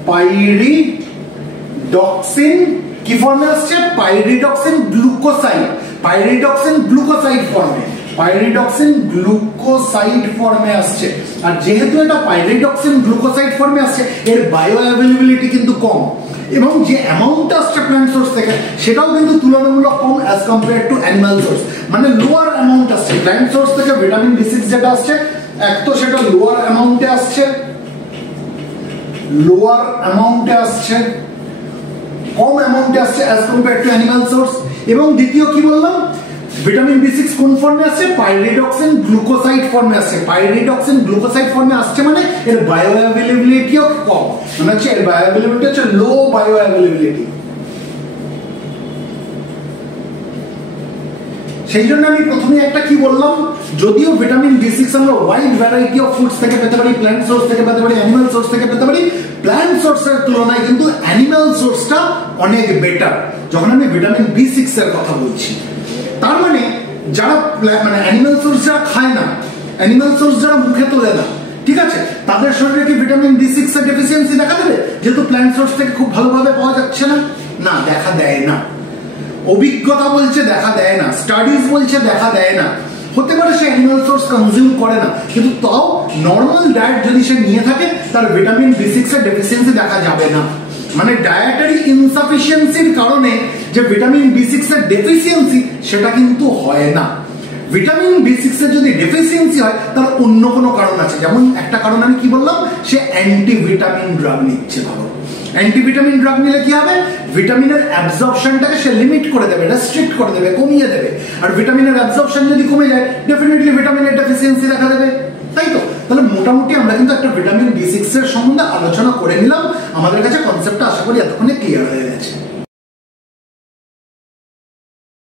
পাইরিডক্সিন কি ফর্মে আসছে? পাইরিডক্সিন গ্লুকোসাইড, পাইরিডক্সিন গ্লুকোসাইড ফর্মে, পাইরিডক্সিন গ্লুকোসাইড ফর্মে আসছে। আর যেহেতু এটা পাইরিডক্সিন গ্লুকোসাইড ফর্মে আসছে, এর বায়ো অ্যাভেলেবিলিটি কিন্তু কম, এবং যে অ্যামাউন্ট আসছে প্ল্যান্ট সোর্স থেকে সেটাও কিন্তু তুলনামূলক কম as compare to animal source. মানে লোয়ার অ্যামাউন্ট আসছে প্ল্যান্ট সোর্স থেকে ভিটামিন B6 যেটা আসছে, এক তো সেটা লোয়ার অ্যামাউন্টে আসছে, লোয়ার অ্যামাউন্টে আসছে, কম অ্যামাউন্টে আসছে as compare to animal source. এবং দ্বিতীয় কি বললাম, ভিটামিন B6 কোন ফর্মে আসছে? পাইরিডক্সিন গ্লুকোসাইড ফর্মে আসছে। পাইরিডক্সিন গ্লুকোসাইড ফর্মে আসছে মানে এর বায়ো অ্যাভেলেবিলিটিও কম, মানে হচ্ছে এর বায়ো অ্যাভেলেবিলিটি হচ্ছে লো বায়ো অ্যাভেলেবিলিটি। সেই জন্য আমি প্রথমে একটা কি বললাম, যদিও ভিটামিন B6 আমরা ওয়াইড ভ্যারাইটি অফ ফুডস থেকে পেতে পারি, প্ল্যান্ট সোর্স থেকে পেতে পারি, অ্যানিমাল সোর্স থেকে পেতে পারি, প্ল্যান্ট সোর্সের তুলনায় কিন্তু অ্যানিমাল সোর্সটা অনেক বেটার যখন আমি ভিটামিন B6 এর কথা বলছি। তার মানে যারা মানে অ্যানিমাল সোর্স যারা খায় না, অ্যানিমাল সোর্স যারা মুখে তোলে না, ঠিক আছে, তাদের শরীরে কি ভিটামিন B6 এর ডেফিসিয়েন্সি দেখা দেবে? যেহেতু প্ল্যান্ট সোর্স থেকে খুব ভালোভাবে পাওয়া যাচ্ছে না, না দেখা দেয় না। অভিজ্ঞতা বলছে দেখা দেয় না, স্টাডিজ বলছে দেখা দেয় না। হতে পারে সে অ্যানিমাল সোর্স কনজিউম করে না, কিন্তু তাও নর্মাল ডায়েট যদি সে নিয়ে থাকে তার ভিটামিন B6 এর ডেফিসিয়েন্সি দেখা যাবে না। মানে ডায়েটারি ইনসাফিসিয়েন্সির কারণে যে ভিটামিন B6 এর ডেফিসিয়েন্সি সেটা কিন্তু হয় না। ভিটামিন B6 এর যদি ডেফিসিয়েন্সি হয় তার অন্য কোনো কারণ আছে। যেমন একটা কারণ আমি কি বললাম, সে অ্যান্টিভিটামিন ড্রাগ নিচ্ছে। ভালো, অ্যান্টিভিটামিন ড্রাগ নিলে কি হবে? ভিটামিনের অ্যাবজর্পশনটাকে সে লিমিট করে দেবে, রেস্ট্রিক্ট করে দেবে, কমিয়ে দেবে। আর ভিটামিনের অ্যাবজর্পশন যদি কমে যায় ডেফিনেটলি ভিটামিনের ডেফিসিয়েন্সি দেখা দেবে, তাই তো? তাহলে মোটামুটি আমরা কিন্তু একটা ভিটামিন B6 এর সম্বন্ধে আলোচনা করে নিলাম। আমাদের কাছে কনসেপ্টটা আশা করি এতক্ষণে ক্লিয়ার হয়ে গেছে।